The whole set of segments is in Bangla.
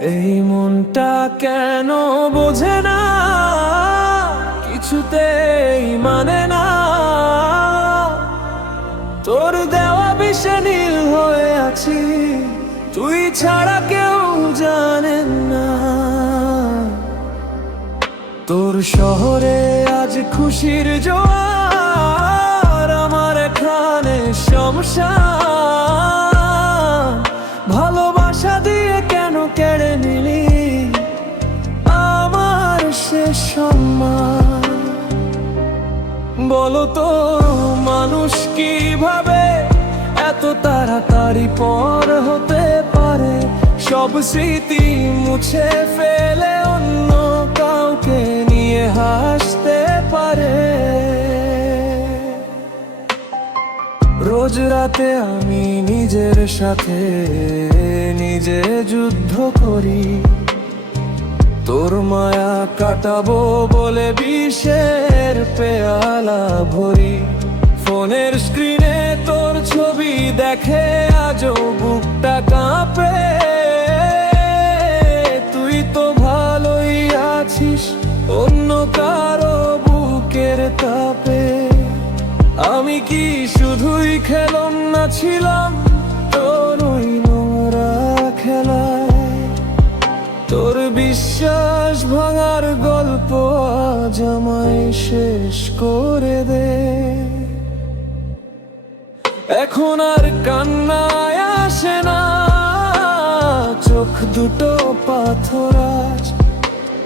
এই মনটা কেন বোঝে না, কিছুতেই মানে না। তোর দেওয়া বিষে নীল হয়ে আছি, তুই ছাড়া কেউ জানে না। তোর শহরে আজ খুশির জোয়ার, আমার এখানে শমশান। ভালোবাসা দিয়ে কেন কেড়ে নিলি আমার শেষ সম্মান? বলো তো মানুষ কিভাবে এত তাড়াতাড়ি পর হতে পারে? সব স্মৃতি মুছে ফেলে অন্য কাউকে নিয়ে হাসতে পারে। রোজ রাতে আমি নিজের সাথে নিজে যুদ্ধ করি, তোর মায়া কাটাবো বলে বিষের পেয়ালা ভরি। ফোনের স্ক্রিনে তোর ছবি দেখে আজও বুকটা কাঁপে। তুই তো ভালোই আছিস অন্য কারো বুকের তাপে। আমি কি শুধুই খেলনা ছিলাম তোর ওই নোংরা খেলায়? তোর বিশ্বাস ভাঙার গল্প আজ আমায় শেষ করে দে। এখন আর কান্নায় আসে না, চোখ দুটো পাথর আজ।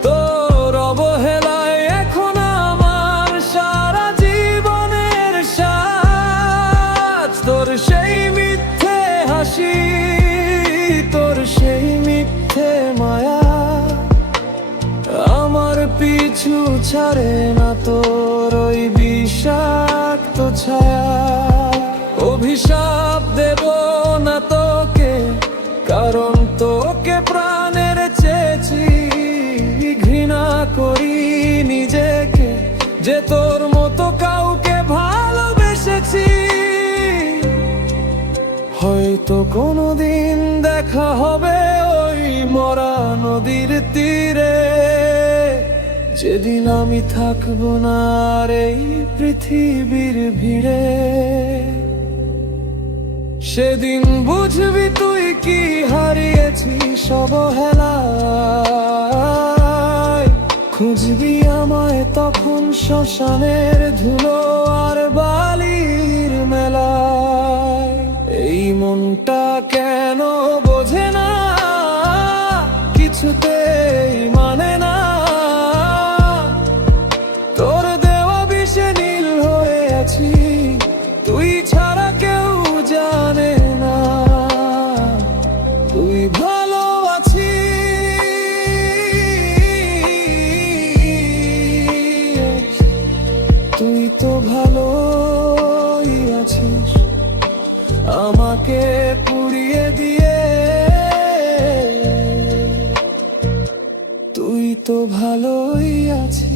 তোর অবহেলায় এখন আমার সারা জীবনের সাজ। তোর সেই মিথ্যে হাসি, তোর সেই মিথ্যে মায়া আমার পিছু ছাড়ে না। তোর ওই বিষাক্ত ছায়া। অভিশাপ দেব না তোকে, কারণ তোকে প্রাণের চেয়েছি। ঘৃণা করি নিজেকে যে তোর মতো কাউকে ভালোবেসেছি। হয়তো কোনোদিন দেখা হবে ওই মরা নদীর তীরে, যেদিন আমি থাকবো না আর এই পৃথিবীর ভিড়ে। সেদিন বুঝবি তুই কি হারিয়েছিস অবহেলায়। খুঁজবি আমায় তখন শ্মশানের ধুলো আর বালির মেলায়। এই মনটা কেন বোঝে না, কিছুতেই মানে না। তোর দেওয়া বিষে নীল হয়ে আছি, তুই ছাড়া কেউ জানে না তুই ভালো আছিস। তুই তো ভালোই আছিস, আমাকে পুড়িয়ে দিয়ে। তুই তো ভালোই আছিস।